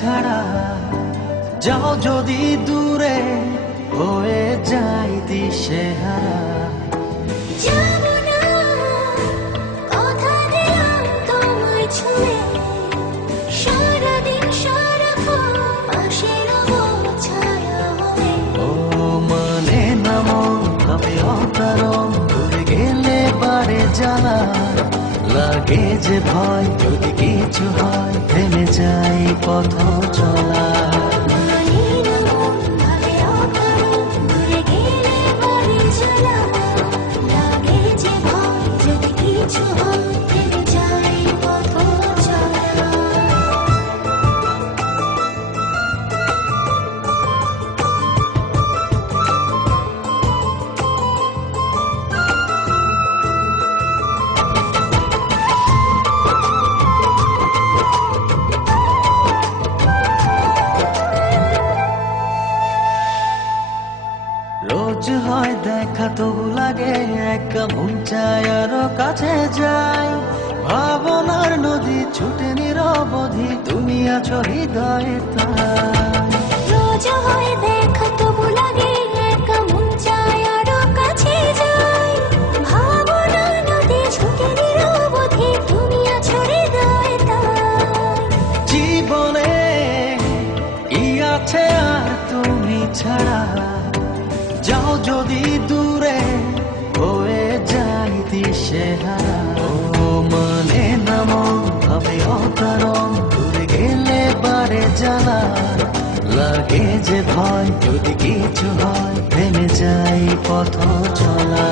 ছাড়া যাও যদি দূরে হয়ে যাই দিশেহারা। যাবো না, কথা দিলাম তোমায় ছুঁয়ে, সারাদিন সারাক্ষণ পাশে রবো ছায়া হয়ে। ও মানে না মন ভাবে অকারণ, দূরে গেলে বাড়ে জ্বালা, লাগে যে ভয় যদি কিছু হয় থেমে যাই পথ চলা। মানে না মন ভাবে অকারণ, দূরে গেলে বাড়ে জ্বালা, লাগে যে ভয় যদি কিছু হয় থেমে যাই পথ চলা। রোজ হয় দেখা তবু লাগে একা, মন চায় আরো কাছে যাই। ভাবনার নদী ছুটে নিরবধি, তুমি আছো হৃদয়ে তাই। রোজ হয় দেখা তবু লাগে একা, মন চায় আরো কাছে যাই। ভাবনা নদী ছুটে নিরবধি, তুমি আছো হৃদয়ে তাই। জীবনে কি আছে আর তুমি ছাড়া, যাও যদি দূরে হয়ে যাই দিশেহারা। ও মানে না মন ভাবে অকারণ, দূরে গেলে বাড়ে জ্বালা, লাগে যে ভয় যদি কিছু হয় থেমে যাই পথ চলা।